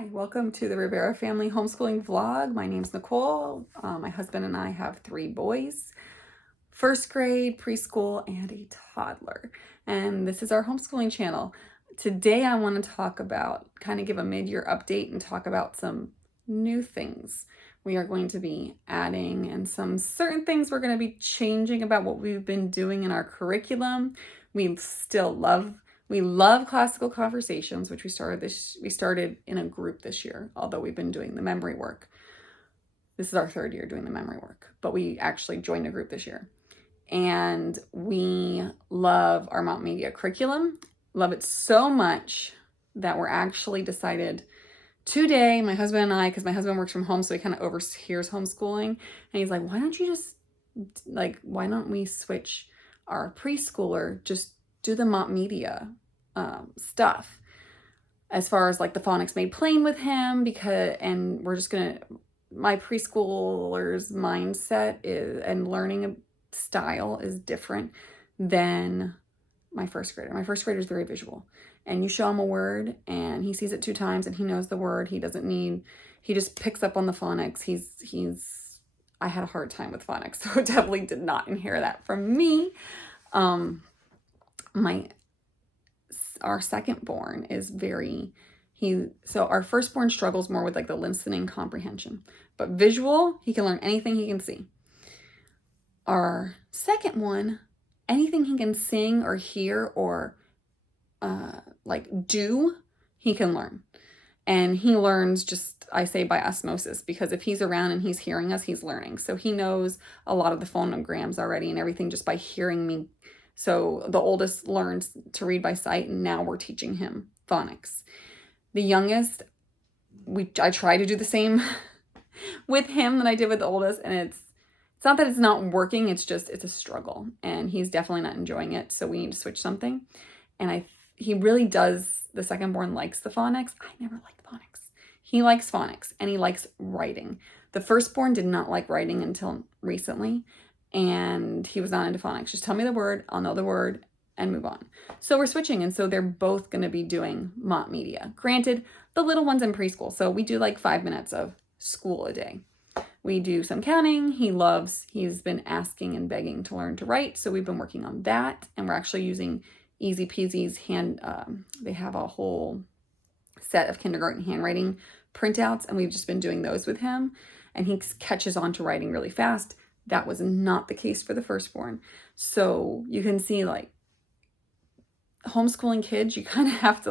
Hi, welcome to the Rivera Family Homeschooling Vlog. My name's Nicole. My husband and I have 3 boys, first grade, preschool, and a toddler. And this is our homeschooling channel. Today I want to talk about, kind of give a mid-year update and talk about some new things we are going to be adding and some certain things we're going to be changing about what we've been doing in our curriculum. We love classical conversations, which we started in a group this year, although we've been doing the memory work. This is our 3rd year doing the memory work, but we actually joined a group this year. And we love our Mount Media curriculum. Love it so much that we're actually decided today, my husband and I, because my husband works from home, so he kind of overhears homeschooling, and he's like, why don't we switch our preschooler, just do the Mont Media stuff as far as like the phonics made plain with him, and we're just gonna, my preschooler's mindset and learning style is different than my first grader. My first grader is very visual, and you show him a word and he sees it 2 times and he knows the word. He just picks up on the phonics. I had a hard time with phonics, so it definitely did not inherit that from me. Our second born is so our firstborn struggles more with like the listening comprehension, but visual, he can learn anything he can see. Our second one, anything he can sing or hear or do, he can learn. And he learns just, I say, by osmosis, because if he's around and he's hearing us, he's learning. So he knows a lot of the phonograms already and everything just by hearing me. So the oldest learns to read by sight, and now we're teaching him phonics. The youngest, I try to do the same with him that I did with the oldest, and it's not that it's not working, it's a struggle, and he's definitely not enjoying it, so we need to switch something. And he really does, the second-born likes the phonics. I never liked phonics. He likes phonics, and he likes writing. The firstborn did not like writing until recently, and he was not into phonics. Just tell me the word, I'll know the word, and move on. So we're switching, and so they're both going to be doing Mont Media. Granted, the little one's in preschool, so we do like 5 minutes of school a day. We do some counting. He's been asking and begging to learn to write, so we've been working on that, and we're actually using Easy Peasy's they have a whole set of kindergarten handwriting printouts, and we've just been doing those with him, and he catches on to writing really fast. That was not the case for the firstborn. So you can see, like, homeschooling kids, you kind of have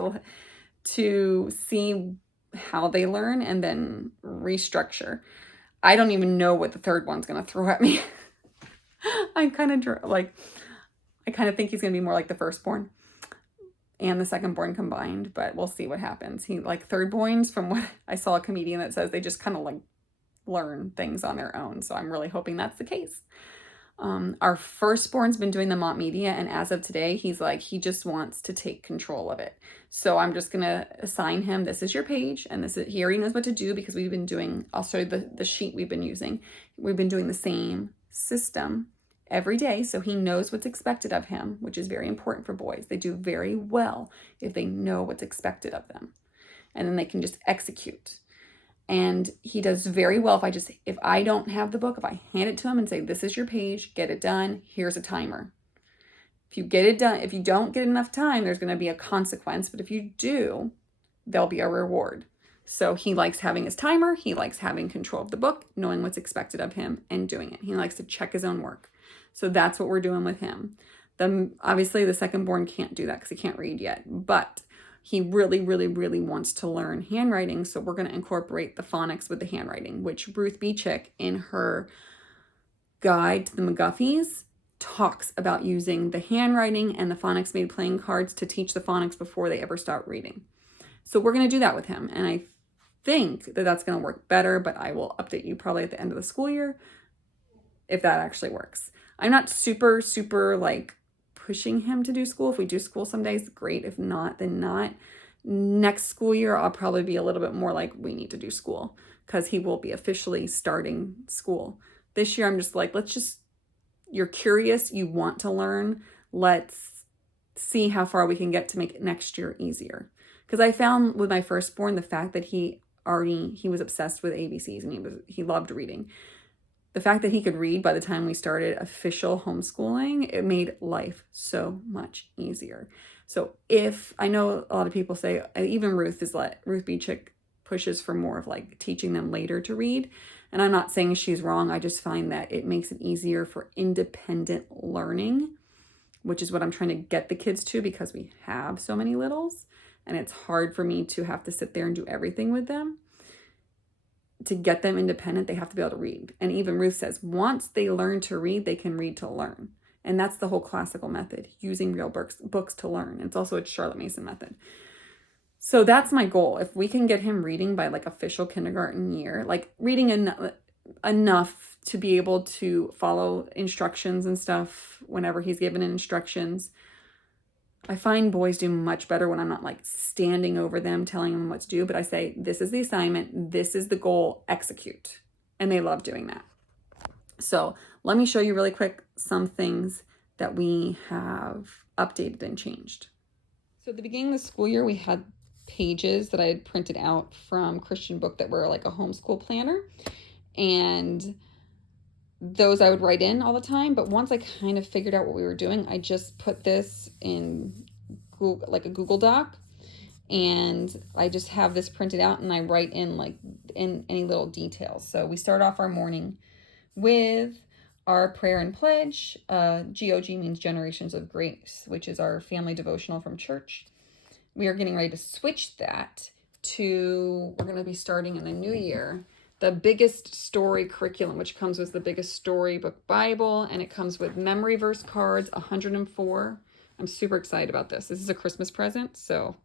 to see how they learn and then restructure. I don't even know what the third one's going to throw at me. I kind of think he's going to be more like the firstborn and the secondborn combined, but we'll see what happens. Thirdborns, from what I saw a comedian that says they just kind of like learn things on their own. So I'm really hoping that's the case. Our firstborn's been doing the Mont Media, and as of today, he just wants to take control of it. So I'm just going to assign him, this is your page, and he already knows what to do, because I'll show you the sheet we've been using. We've been doing the same system every day, so he knows what's expected of him, which is very important for boys. They do very well if they know what's expected of them, and then they can just execute. And he does very well if I don't have the book, if I hand it to him and say, this is your page, get it done, here's a timer. If you get it done, if you don't get enough time, there's going to be a consequence. But if you do, there'll be a reward. So he likes having his timer. He likes having control of the book, knowing what's expected of him and doing it. He likes to check his own work. So that's what we're doing with him. Obviously, the secondborn can't do that because he can't read yet. But he really, really, really wants to learn handwriting. So we're going to incorporate the phonics with the handwriting, which Ruth B. Chick, in her guide to the McGuffies, talks about using the handwriting and the phonics made playing cards to teach the phonics before they ever start reading. So we're going to do that with him. And I think that that's going to work better, but I will update you probably at the end of the school year if that actually works. I'm not super, super like pushing him to do school. If we do school some days, great. If not, then not. Next school year, I'll probably be a little bit more like, we need to do school, because he will be officially starting school. This year, I'm just like, you're curious, you want to learn. Let's see how far we can get to make it next year easier. Because I found with my firstborn, the fact that he was obsessed with ABCs and he loved reading. The fact that he could read by the time we started official homeschooling, it made life so much easier. So if I know a lot of people say, even Ruth Beachick pushes for more of like teaching them later to read. And I'm not saying she's wrong. I just find that it makes it easier for independent learning, which is what I'm trying to get the kids to because we have so many littles and it's hard for me to have to sit there and do everything with them. To get them independent, they have to be able to read. And even Ruth says, once they learn to read, they can read to learn. And that's the whole classical method, using real books to learn. It's also a Charlotte Mason method. So that's my goal. If we can get him reading by like official kindergarten year, like reading enough to be able to follow instructions and stuff whenever he's given instructions. I find boys do much better when I'm not like standing over them, telling them what to do, but I say, this is the assignment, this is the goal, execute. And they love doing that. So let me show you really quick some things that we have updated and changed. So at the beginning of the school year, we had pages that I had printed out from Christian Book that were like a homeschool planner. And those I would write in all the time. But once I kind of figured out what we were doing, I just put this in Google, like a Google Doc. And I just have this printed out and I write in like in any little details. So we start off our morning with our prayer and pledge. GOG means Generations of Grace, which is our family devotional from church. We are getting ready to switch that to, we're going to be starting in the new year, the biggest story curriculum, which comes with the biggest storybook Bible, and it comes with memory verse cards, 104. I'm super excited about this. This is a Christmas present, so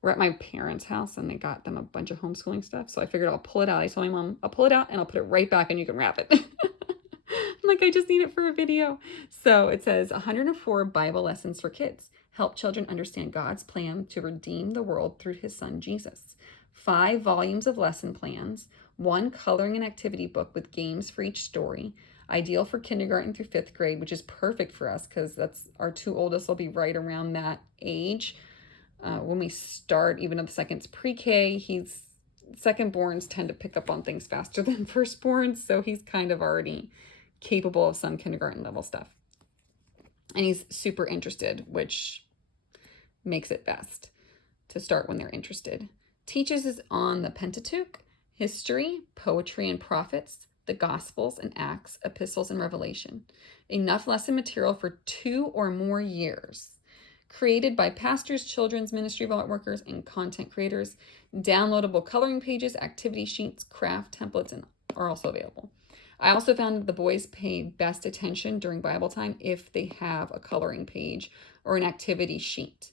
we're at my parents' house, and they got them a bunch of homeschooling stuff, so I figured I'll pull it out. I told my mom, I'll pull it out, and I'll put it right back, and you can wrap it. I'm like, I just need it for a video. So it says 104 Bible lessons for kids. Help children understand God's plan to redeem the world through his son, Jesus. 5 volumes of lesson plans, 1 coloring and activity book with games for each story, ideal for kindergarten through 5th grade, which is perfect for us because that's our 2 oldest will be right around that age. When we start, even if the second's pre-K, second-borns tend to pick up on things faster than firstborns, so he's kind of already capable of some kindergarten level stuff. And he's super interested, which makes it best to start when they're interested. Teaches us on the Pentateuch, history, poetry and prophets, the Gospels and Acts, epistles and Revelation. Enough lesson material for 2 or more years. Created by pastors, children's ministry workers, and content creators. Downloadable coloring pages, activity sheets, craft templates are also available. I also found that the boys pay best attention during Bible time if they have a coloring page or an activity sheet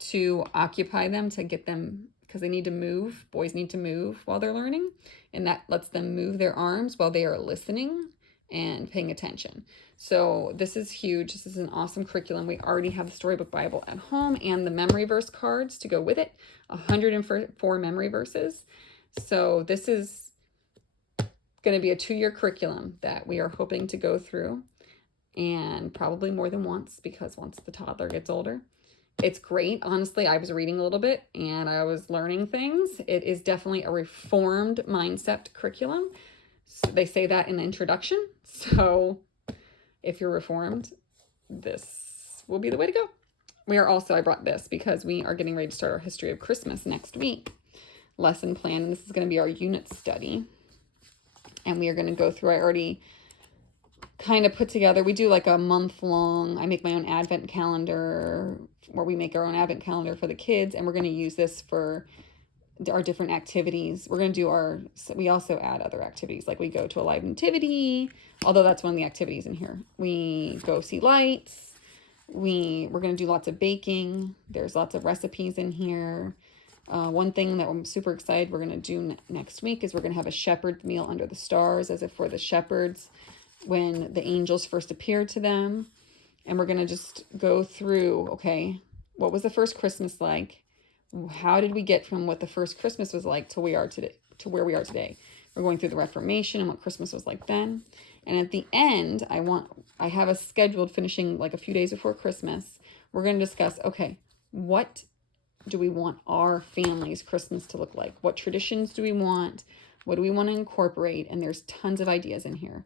to occupy them, to get them, because they need to move. Boys need to move while they're learning, and that lets them move their arms while they are listening and paying attention. So this is huge. This is an awesome curriculum. We already have the Storybook Bible at home and the memory verse cards to go with it, 104 memory verses. So this is going to be a 2-year curriculum that we are hoping to go through, and probably more than once, because once the toddler gets older, it's great. Honestly, I was reading a little bit and I was learning things. It is definitely a reformed mindset curriculum. So they say that in the introduction. So if you're reformed, this will be the way to go. We are also, I brought this because we are getting ready to start our history of Christmas next week. Lesson plan, and this is going to be our unit study. And we are going to go through, I already kind of put together, we do like a month long, I make my own advent calendar, where we make our own advent calendar for the kids, and we're going to use this for our different activities. We're going to do we also add other activities, like we go to a live nativity, although that's one of the activities in here. We go see lights. We're going to do lots of baking. There's lots of recipes in here. One thing that I'm super excited we're going to do next week is we're going to have a shepherd's meal under the stars, as if we're the shepherds when the angels first appeared to them. And we're going to just go through, okay, what was the first Christmas like? How did we get from what the first Christmas was like to where we are today? We're going through the Reformation and what Christmas was like then. And at the end, I have a scheduled finishing like a few days before Christmas. We're going to discuss, okay, what do we want our family's Christmas to look like? What traditions do we want? What do we want to incorporate? And there's tons of ideas in here.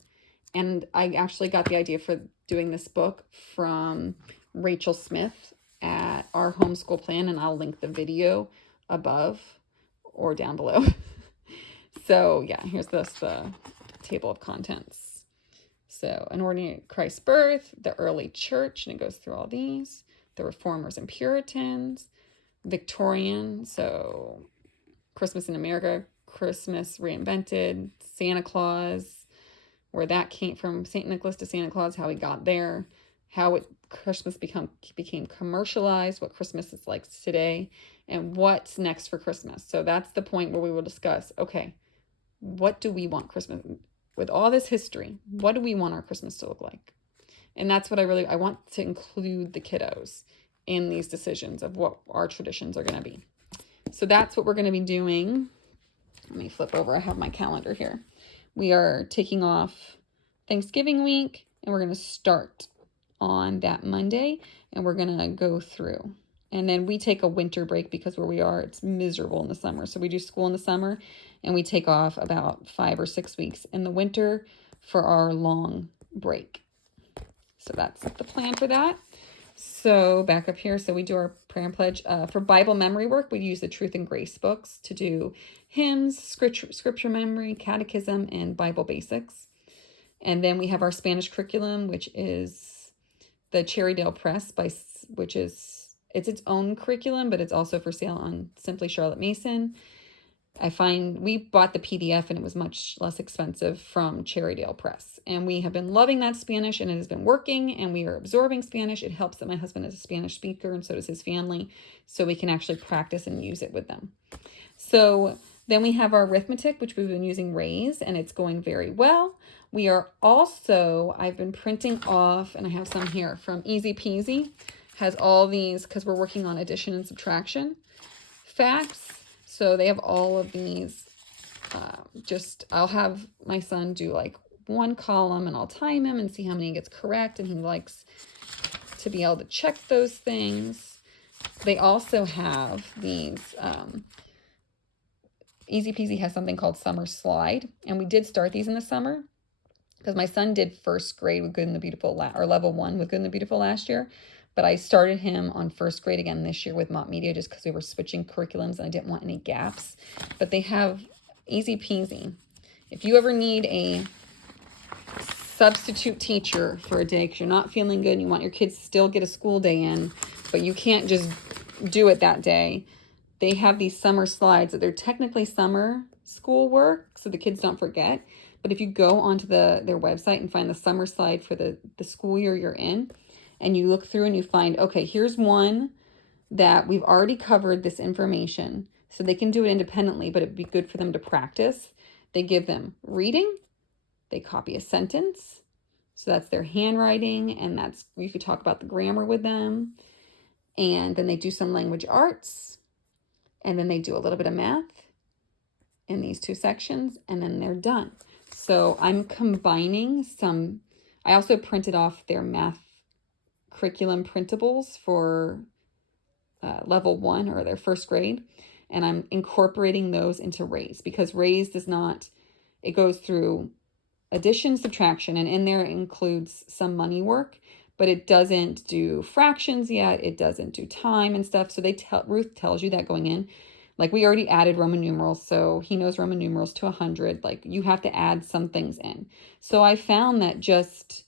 And I actually got the idea for doing this book from Rachel Smith at Our Homeschool Plan, and I'll link the video above or down below. So yeah, here's the table of contents. So an ordinary Christ's birth, the early church, and it goes through all these, the Reformers and Puritans, Victorian, so Christmas in America, Christmas reinvented, Santa Claus, where that came from, St. Nicholas to Santa Claus, how he got there, how Christmas became commercialized, what Christmas is like today, and what's next for Christmas. So that's the point where we will discuss, okay, what do we want Christmas, with all this history, what do we want our Christmas to look like? And that's what I want to include the kiddos in these decisions of what our traditions are going to be. So that's what we're going to be doing. Let me flip over. I have my calendar here. We are taking off Thanksgiving week, and we're going to start on that Monday, and we're going to go through. And then we take a winter break because where we are, it's miserable in the summer. So we do school in the summer, and we take off about 5 or 6 weeks in the winter for our long break. So that's the plan for that. So back up here, so we do our prayer and pledge. For Bible memory work, we use the Truth and Grace books to do hymns, scripture memory, catechism, and Bible basics. And then we have our Spanish curriculum, which is the Cherrydale Press, which is its own curriculum, but it's also for sale on Simply Charlotte Mason. I find we bought the PDF and it was much less expensive from Cherrydale Press. And we have been loving that Spanish, and it has been working, and we are absorbing Spanish. It helps that my husband is a Spanish speaker, and so does his family, so we can actually practice and use it with them. So then we have our arithmetic, which we've been using Raise, and it's going very well. We are also, I've been printing off, and I have some here from Easy Peasy. Has all these, because we're working on addition and subtraction facts. So they have all of these. I'll have my son do like one column, and I'll time him and see how many he gets correct, and he likes to be able to check those things. They also have these, Easy Peasy has something called Summer Slide, and we did start these in the summer because my son did first grade with Good and the Beautiful, or level 1 with Good and the Beautiful last year. But I started him on first grade again this year with Mott Media just because we were switching curriculums and I didn't want any gaps. But they have Easy Peasy. If you ever need a substitute teacher for a day because you're not feeling good and you want your kids to still get a school day in, but you can't just do it that day, they have these summer slides that they're technically summer school work so the kids don't forget. But if you go onto their website and find the summer slide for the school year you're in, and you look through and you find, okay, here's one that we've already covered this information, so they can do it independently, but it'd be good for them to practice. They give them reading, they copy a sentence, so that's their handwriting, and that's, you could talk about the grammar with them. And then they do some language arts, and then they do a little bit of math in these 2 sections, and then they're done. So I'm combining some, I also printed off their math curriculum printables for level 1 or their first grade, and I'm incorporating those into Raise because Raise does not, it goes through addition, subtraction, and in there it includes some money work, but it doesn't do fractions yet. It doesn't do time and stuff. So Ruth tells you that going in. Like, we already added Roman numerals, so he knows Roman numerals to 100. Like, you have to add some things in. So I found that just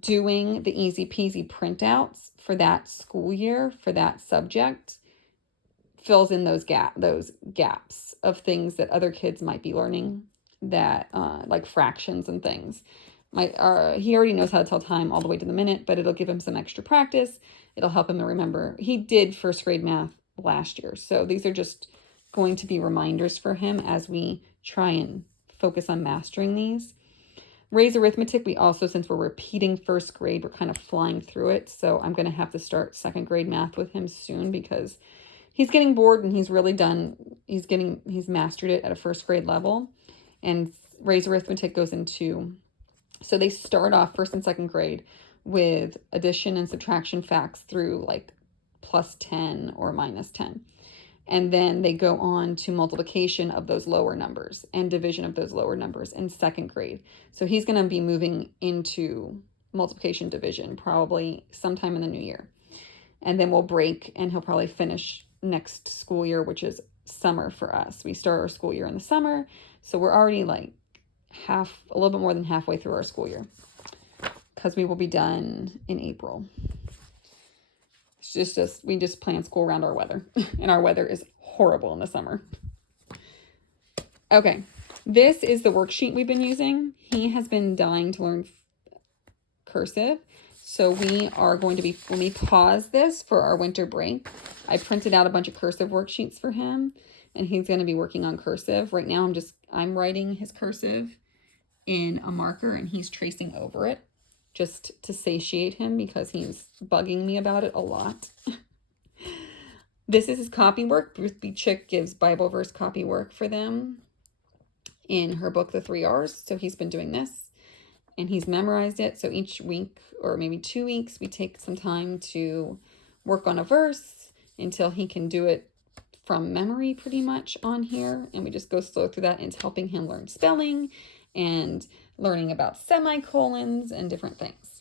doing the Easy Peasy printouts for that school year, for that subject, fills in those gaps of things that other kids might be learning, that like fractions and things. He already knows how to tell time all the way to the minute, but it'll give him some extra practice. It'll help him to remember. He did first grade math last year, so these are just going to be reminders for him as we try and focus on mastering these. Raise arithmetic, we also, since we're repeating first grade, we're kind of flying through it. So I'm going to have to start second grade math with him soon because he's getting bored and he's really done. He's mastered it at a first grade level. And Raise arithmetic goes into, so they start off first and second grade with addition and subtraction facts through like plus 10 or minus 10. And then they go on to multiplication of those lower numbers and division of those lower numbers in second grade. So he's going to be moving into multiplication division probably sometime in the new year. And then we'll break and he'll probably finish next school year, which is summer for us. We start our school year in the summer. So we're already like a little bit more than halfway through our school year because we will be done in April. We just plan school around our weather, and our weather is horrible in the summer. Okay, this is the worksheet we've been using. He has been dying to learn cursive, so we are going to be, when we pause this for our winter break, I printed out a bunch of cursive worksheets for him, and he's going to be working on cursive. Right now I'm writing his cursive in a marker, and he's tracing over it, just to satiate him because he's bugging me about it a lot. This is his copy work. Ruth B. Chick gives Bible verse copy work for them in her book, The 3 R's. So he's been doing this and he's memorized it. So each week or maybe 2 weeks, we take some time to work on a verse until he can do it from memory pretty much on here. And we just go slow through that. And it's helping him learn spelling and learning about semicolons and different things.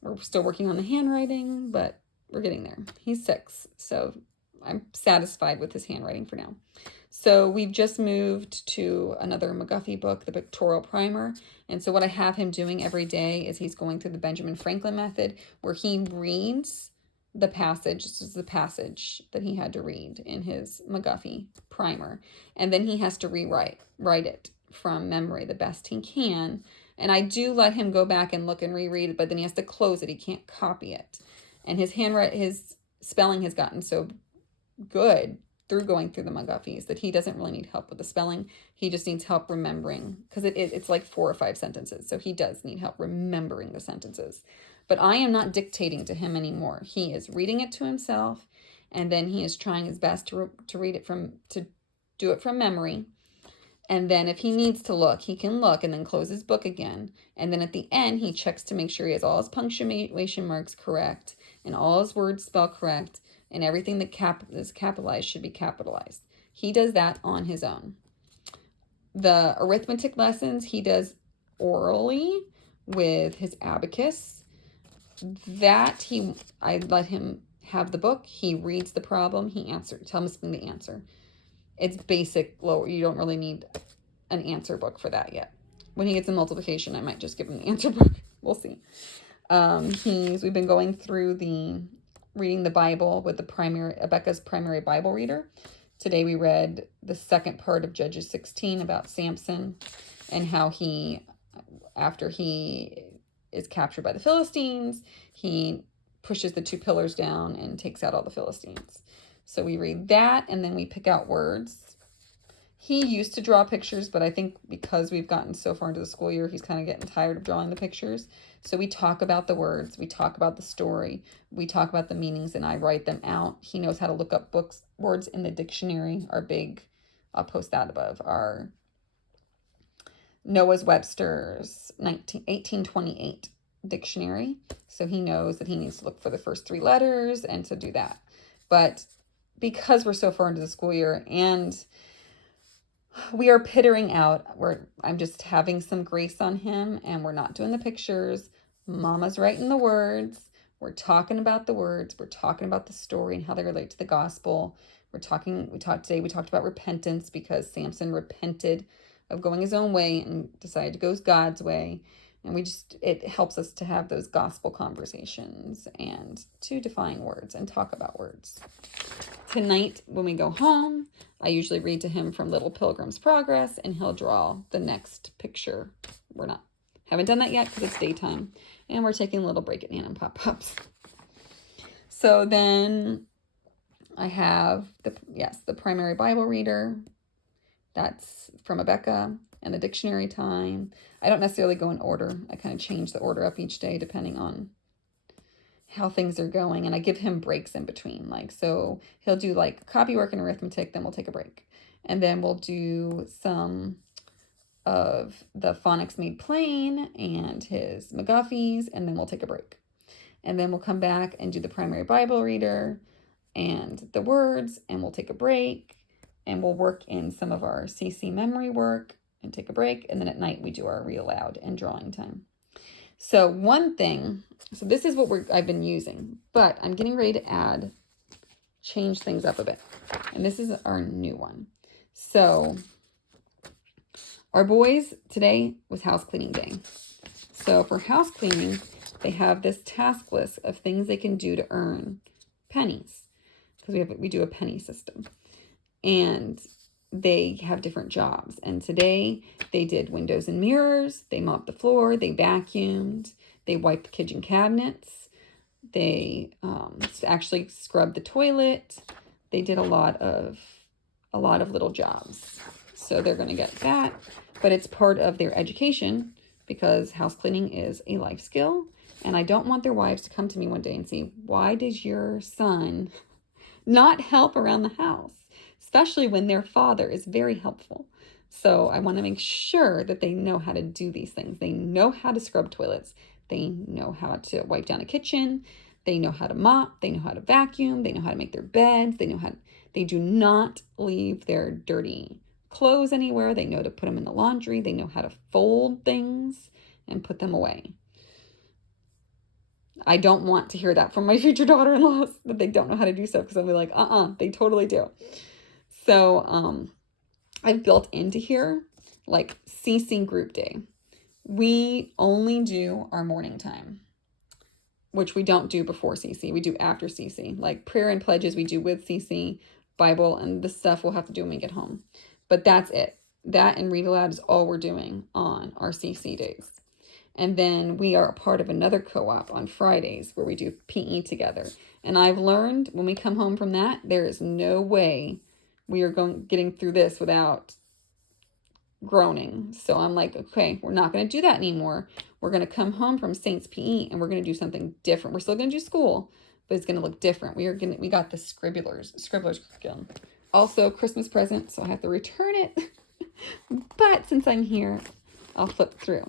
We're still working on the handwriting, but we're getting there. He's 6, so I'm satisfied with his handwriting for now. So we've just moved to another McGuffey book, the Pictorial Primer. And so what I have him doing every day is he's going through the Benjamin Franklin method, where he reads the passage. This is the passage that he had to read in his McGuffey primer. And then he has to write it from memory the best he can. And I do let him go back and look and reread it, but then he has to close it. He can't copy it. And his spelling has gotten so good through going through the McGuffies that he doesn't really need help with the spelling. He just needs help remembering, because it's like 4 or 5 sentences. So he does need help remembering the sentences. But I am not dictating to him anymore. He is reading it to himself, and then he is trying his best to read it to do it from memory. And then if he needs to look, he can look and then close his book again. And then at the end, he checks to make sure he has all his punctuation marks correct and all his words spelled correct, and everything that is capitalized should be capitalized. He does that on his own. The arithmetic lessons he does orally with his abacus. I let him have the book. He reads the problem. He tells me the answer. It's basic, low. You don't really need an answer book for that yet. When he gets in multiplication, I might just give him the answer book. We'll see. We've been going through reading the Bible with Becca's primary Bible reader. Today we read the second part of Judges 16 about Samson and how after he is captured by the Philistines, he pushes the 2 pillars down and takes out all the Philistines. So we read that, and then we pick out words. He used to draw pictures, but I think because we've gotten so far into the school year, he's kind of getting tired of drawing the pictures. So we talk about the words, we talk about the story, we talk about the meanings, and I write them out. He knows how to look up words in the dictionary. I'll post that above, our Noah's Webster's 1828 dictionary. So he knows that he needs to look for the first 3 letters and to do that. But because we're so far into the school year and we are pittering out, I'm just having some grace on him, and we're not doing the pictures. Mama's writing the words. We're talking about the words. We're talking about the story and how they relate to the gospel. We talked about repentance, because Samson repented of going his own way and decided to go God's way. And it helps us to have those gospel conversations and to define words and talk about words. Tonight, when we go home, I usually read to him from Little Pilgrim's Progress, and he'll draw the next picture. Haven't done that yet because it's daytime, and we're taking a little break at Nan and Pop-Pops. So then I have the primary Bible reader. That's from Becca, and the dictionary time. I don't necessarily go in order. I kind of change the order up each day depending on how things are going, and I give him breaks in between. So he'll do copy work and arithmetic, then we'll take a break. And then we'll do some of the phonics made plain and his McGuffies, and then we'll take a break. And then we'll come back and do the primary Bible reader and the words, and we'll take a break, and we'll work in some of our CC memory work and take a break. And then at night we do our read aloud and drawing time. So one thing, so this is what I've been using, but I'm getting ready to change things up a bit. And this is our new one. So our boys, today was house cleaning day. So for house cleaning, they have this task list of things they can do to earn pennies, because we do a penny system. And they have different jobs. And today they did windows and mirrors, they mopped the floor, they vacuumed, they wiped the kitchen cabinets, they actually scrubbed the toilet. They did a lot of little jobs. So they're going to get that, but it's part of their education, because house cleaning is a life skill. And I don't want their wives to come to me one day and say, why does your son not help around the house? Especially when their father is very helpful. So I want to make sure that they know how to do these things. They know how to scrub toilets. They know how to wipe down a kitchen. They know how to mop. They know how to vacuum. They know how to make their beds. They do not leave their dirty clothes anywhere. They know to put them in the laundry. They know how to fold things and put them away. I don't want to hear that from my future daughter-in-laws, that they don't know how to do stuff, because I'll be like, they totally do. So I've built into here like CC group day. We only do our morning time, which we don't do before CC. We do after CC. Like prayer and pledges we do with CC, Bible, and the stuff we'll have to do when we get home. But that's it. That and read aloud is all we're doing on our CC days. And then we are a part of another co-op on Fridays where we do PE together. And I've learned when we come home from that, there is no way we are getting through this without groaning. So I'm like, okay, we're not going to do that anymore. We're going to come home from Saints PE and we're going to do something different. We're still going to do school, but it's going to look different. We got the Scribblers curriculum. Also Christmas present, so I have to return it. But since I'm here, I'll flip through.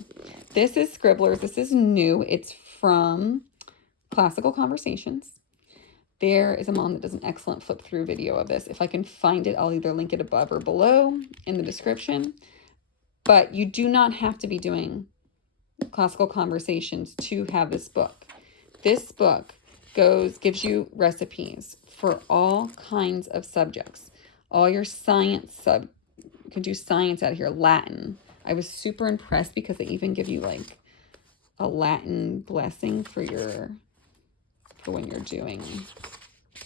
This is Scribblers. This is new. It's from Classical Conversations. There is a mom that does an excellent flip through video of this. If I can find it, I'll either link it above or below in the description. But you do not have to be doing Classical Conversations to have this book. This book gives you recipes for all kinds of subjects. All your science you can do science out of here. Latin. I was super impressed because they even give you like a Latin blessing for when you're doing,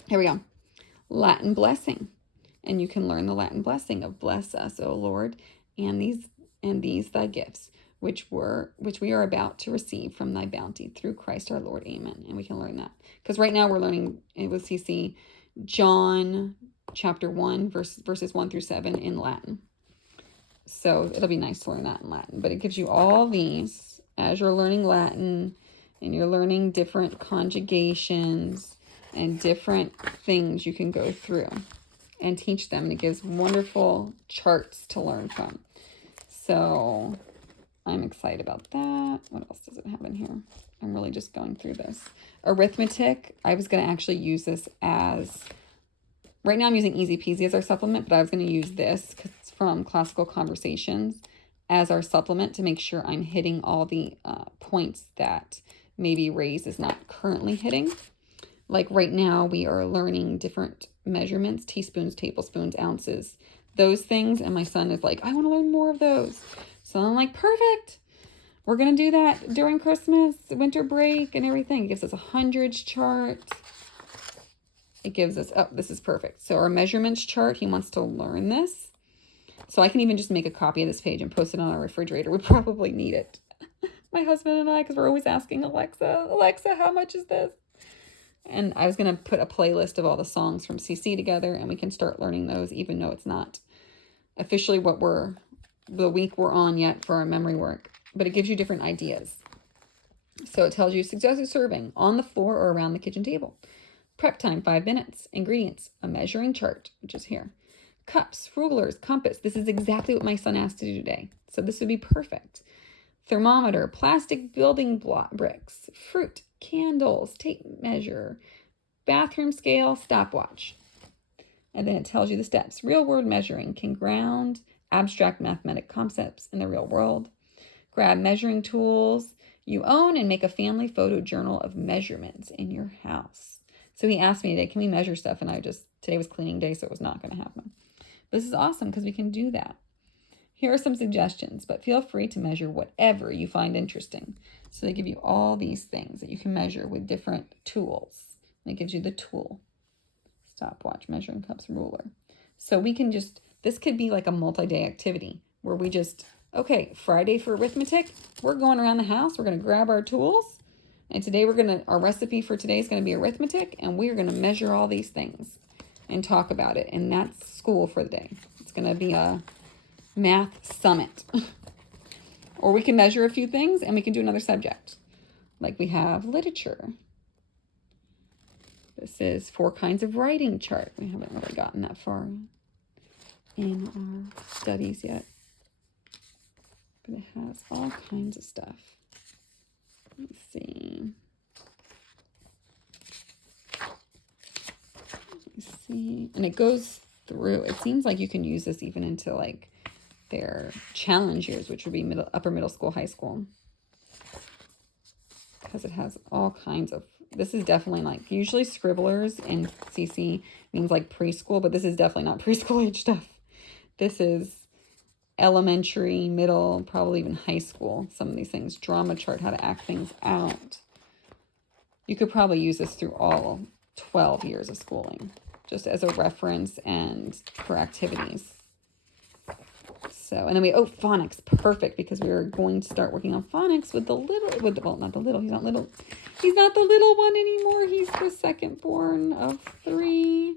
here we go, Latin blessing. And you can learn the Latin blessing of bless us, O Lord, and these thy gifts, which we are about to receive from thy bounty through Christ our Lord. Amen. And we can learn that. Because right now we're learning with CC John chapter 1, verses 1 through 7 in Latin. So it'll be nice to learn that in Latin. But it gives you all these as you're learning Latin, and you're learning different conjugations and different things you can go through and teach them. And it gives wonderful charts to learn from. So I'm excited about that. What else does it have in here? I'm really just going through this. Arithmetic. I was going to actually use this as, right now I'm using Easy Peasy as our supplement, but I was going to use this because it's from Classical Conversations as our supplement to make sure I'm hitting all the points that maybe Ray's is not currently hitting. Like right now we are learning different measurements, teaspoons, tablespoons, ounces, those things. And my son is like, I want to learn more of those. So I'm like, perfect. We're going to do that during Christmas, winter break and everything. It gives us a hundreds chart. It gives us, oh, this is perfect. So our measurements chart, he wants to learn this. So I can even just make a copy of this page and post it on our refrigerator. We probably need it. My husband and I, because we're always asking Alexa, how much is this? And I was going to put a playlist of all the songs from CC together, and we can start learning those, even though it's not officially the week we're on yet for our memory work. But it gives you different ideas. So it tells you suggested serving on the floor or around the kitchen table. Prep time, 5 minutes. Ingredients, a measuring chart, which is here. Cups, rulers, compass. This is exactly what my son asked to do today. So this would be perfect. thermometer, plastic building block bricks, fruit, candles, tape measure, bathroom scale, stopwatch. And then it tells you the steps. Real world measuring can ground abstract mathematic concepts in the real world. Grab measuring tools you own and make a family photo journal of measurements in your house. So he asked me today, can we measure stuff? And today was cleaning day, so it was not going to happen. This is awesome because we can do that. Here are some suggestions, but feel free to measure whatever you find interesting. So they give you all these things that you can measure with different tools. And it gives you the tool. Stopwatch, measuring cups, ruler. So we can this could be like a multi-day activity where we okay, Friday for arithmetic, we're going around the house, we're going to grab our tools, and today our recipe for today is going to be arithmetic, and we're going to measure all these things and talk about it, and that's school for the day. It's going to be a math summit. Or we can measure a few things, and we can do another subject. Like we have literature. This is 4 kinds of writing chart. We haven't really gotten that far in our studies yet. But it has all kinds of stuff. Let's see. And it goes through. It seems like you can use this even into like their challenge years, which would be upper middle school, high school. Because it has all kinds of, this is definitely like, usually Scribblers and CC means like preschool, but this is definitely not preschool age stuff. This is elementary, middle, probably even high school. Some of these things, drama chart, how to act things out. You could probably use this through all 12 years of schooling, just as a reference and for activities. So, and then phonics, perfect, because we are going to start working on phonics with not the little, he's not the little one anymore. He's the second born of 3.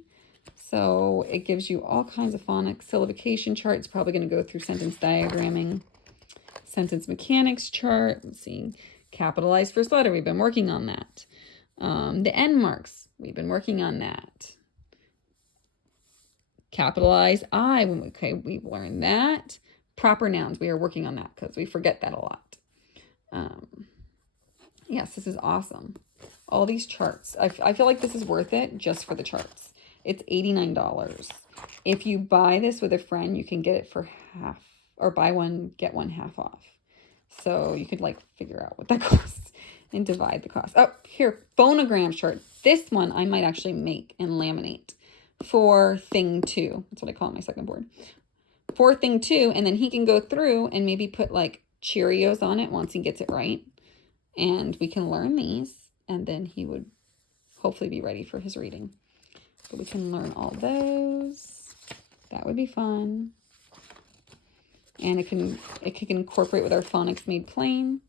So it gives you all kinds of phonics. Syllabication chart. It's probably going to go through sentence diagramming. Sentence mechanics chart. Let's see. Capitalized first letter. We've been working on that. The end marks. We've been working on that. Capitalize I. Okay, we've learned that. Proper nouns. We are working on that because we forget that a lot. Yes, this is awesome. All these charts. I feel like this is worth it just for the charts. It's $89. If you buy this with a friend, you can get it for half, or buy one, get one half off. So you could like figure out what that costs and divide the cost. Oh, here, phonogram chart. This one I might actually make and laminate for thing 2. That's what I call it, my second board. For thing 2, and then he can go through and maybe put like Cheerios on it once he gets it right. And we can learn these, and then he would hopefully be ready for his reading. But we can learn all those. That would be fun. And it can incorporate with our phonics made plain.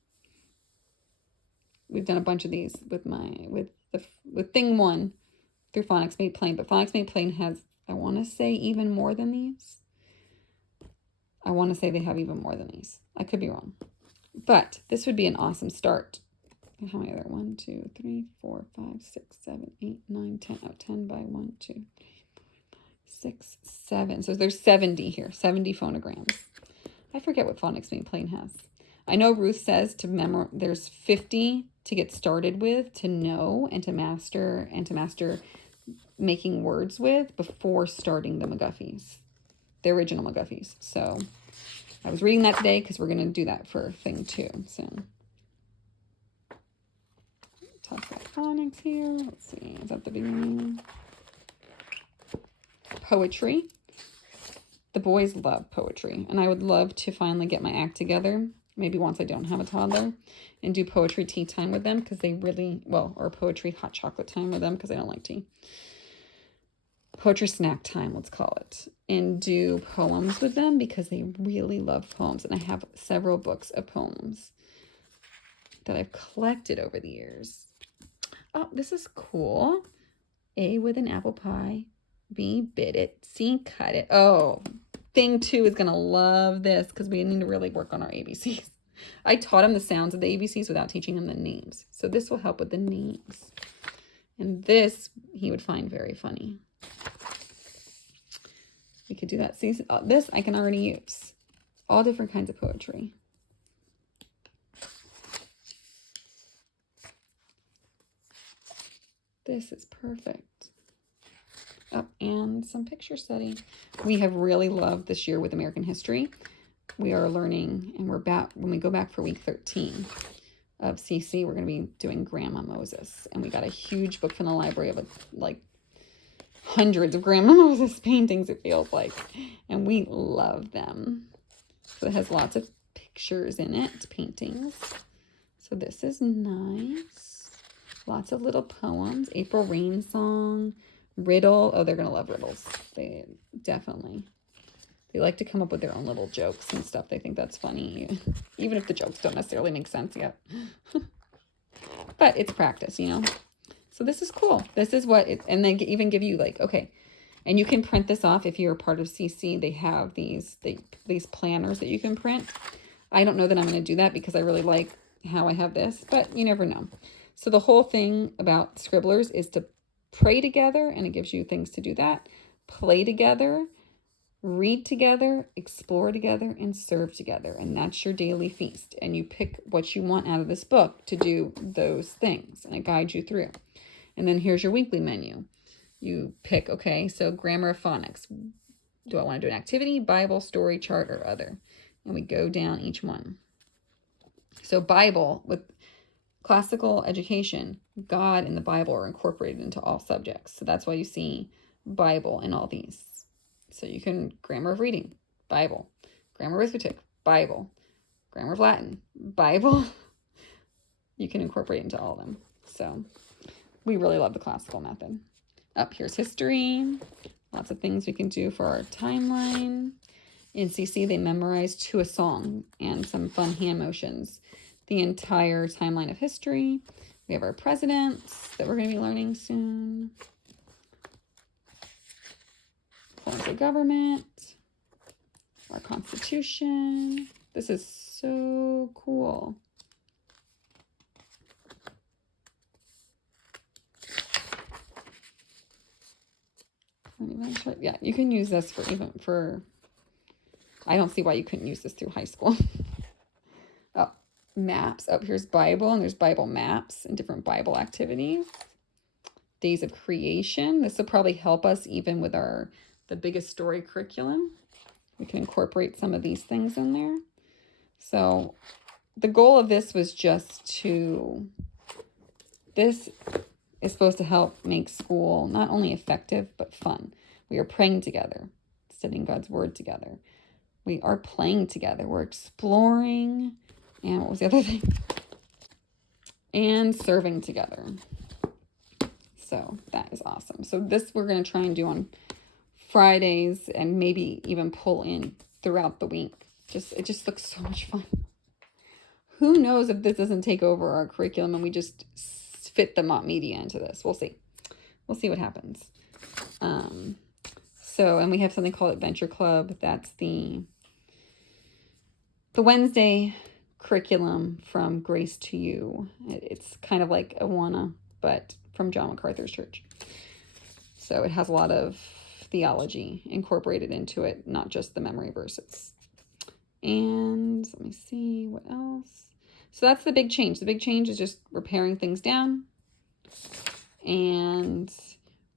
We've done a bunch of these with thing 1 through phonics made plain, but phonics made plain has, I want to say, even more than these. I want to say they have even more than these. I could be wrong, but this would be an awesome start. How many are there? 1, 2, 3, 4, 5, 6, 7, 8, 9, 10. Oh, 10 by 1, 2, 3, 4, 5, 6, 7. So there's 70 here, 70 phonograms. I forget what phonics made plain has. I know Ruth says there's 50 to get started with, to know and to master making words with before starting the McGuffies, the original McGuffies. So I was reading that today because we're going to do that for thing 2 soon. Talk about phonics here. Let's see. Is that the beginning? Poetry. The boys love poetry, and I would love to finally get my act together. Maybe once I don't have a toddler, and do poetry tea time with them because they really, or poetry hot chocolate time with them because I don't like tea. Poetry snack time, let's call it, and do poems with them because they really love poems, and I have several books of poems that I've collected over the years. Oh, this is cool. A with an apple pie. B, bit it. C, cut it. Oh, thing 2 is going to love this because we need to really work on our ABCs. I taught him the sounds of the ABCs without teaching him the names. So this will help with the names. And this he would find very funny. We could do that. See, this I can already use. All different kinds of poetry. This is perfect. Oh, and some picture study. We have really loved this year with American history. We are learning, and we're back, when we go back for week 13 of CC, we're going to be doing Grandma Moses. And we got a huge book from the library of like hundreds of Grandma Moses paintings, it feels like. And we love them. So it has lots of pictures in it, paintings. So this is nice. Lots of little poems. April Rain Song. Riddle. Oh, they're going to love riddles. They definitely. They like to come up with their own little jokes and stuff. They think that's funny, even if the jokes don't necessarily make sense yet. But it's practice, you know. So this is cool. This is what it, and they even give you like, okay, and you can print this off if you're a part of CC. They have these planners that you can print. I don't know that I'm going to do that because I really like how I have this, but you never know. So the whole thing about Scribblers is to pray together, and it gives you things to do that. Play together. Read together, explore together, and serve together. And that's your daily feast. And you pick what you want out of this book to do those things. And it guides you through. And then here's your weekly menu. You pick, okay, so grammar of phonics. Do I want to do an activity, Bible, story, chart, or other? And we go down each one. So Bible, with classical education, God and the Bible are incorporated into all subjects. So that's why you see Bible in all these. So you can, grammar of reading, Bible, grammar of arithmetic, Bible, grammar of Latin, Bible. You can incorporate into all of them. So we really love the classical method. Up here's history. Lots of things we can do for our timeline. In CC, they memorize to a song and some fun hand motions the entire timeline of history. We have our presidents that we're going to be learning soon. Forms of government, our Constitution. This is so cool. Yeah, you can use this for I don't see why you couldn't use this through high school. Oh, maps. Up here's Bible, and there's Bible maps and different Bible activities. Days of creation. This will probably help us even with the biggest story curriculum. We can incorporate some of these things in there. So the goal of this was just this is supposed to help make school not only effective, but fun. We are praying together, studying God's word together. We are playing together. We're exploring. And what was the other thing? And serving together. So that is awesome. So this we're going to try and do on Fridays and maybe even pull in throughout the week. It just looks so much fun. Who knows if this doesn't take over our curriculum and we just fit the Mott Media into this. We'll see. We'll see what happens. And we have something called Adventure Club. That's the Wednesday curriculum from Grace to You. It's kind of like Awana, but from John MacArthur's church. So it has a lot of theology incorporated into it, not just the memory verses. And let me see what else. So that's the big change. The big change is just we're paring things down. And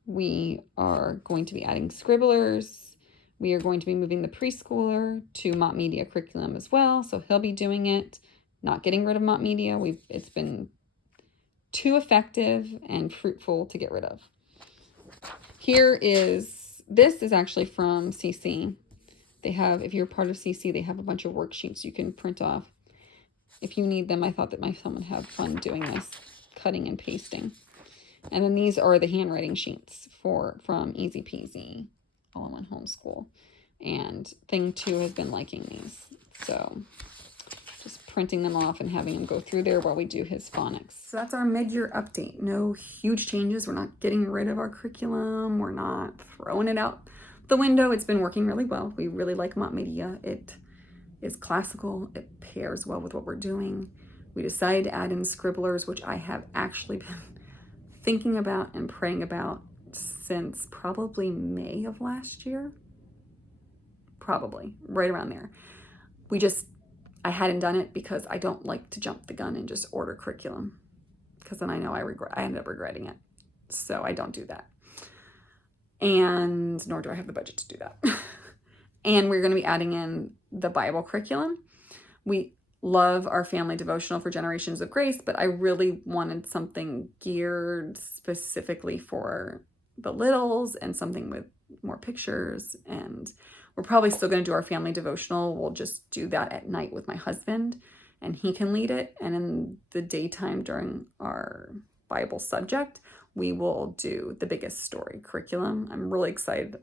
we are going to be adding Scribblers. We are going to be moving the preschooler to Mott Media curriculum as well. So he'll be doing it, not getting rid of Mott Media. It's been too effective and fruitful to get rid of. This is actually from CC. They have, if you're part of CC, they have a bunch of worksheets you can print off. If you need them, I thought that my son would have fun doing this, cutting and pasting. And then these are the handwriting sheets from Easy Peasy All-in-One Homeschool. And Thing 2 has been liking these. So just printing them off and having him go through there while we do his phonics. So that's our mid-year update. No huge changes. We're not getting rid of our curriculum. We're not throwing it out the window. It's been working really well. We really like Mott Media. It is classical. It pairs well with what we're doing. We decided to add in Scribblers, which I have actually been thinking about and praying about since probably May of last year. Probably, right around there. I hadn't done it because I don't like to jump the gun and just order curriculum. Because then I know I ended up regretting it. So I don't do that. And nor do I have the budget to do that. And we're going to be adding in the Bible curriculum. We love our family devotional for Generations of Grace, but I really wanted something geared specifically for the littles and something with more pictures. And we're probably still going to do our family devotional. We'll just do that at night with my husband, and he can lead it. And in the daytime during our Bible subject, we will do the Biggest Story curriculum. I'm really excited.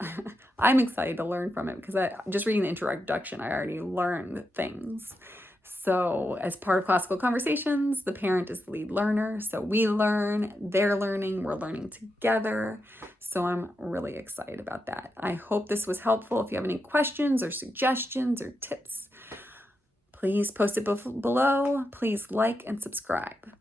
I'm excited to learn from it because just reading the introduction, I already learned things. So as part of Classical Conversations, the parent is the lead learner. So we learn, they're learning, we're learning together. So I'm really excited about that. I hope this was helpful. If you have any questions or suggestions or tips, please post it below. Please like and subscribe.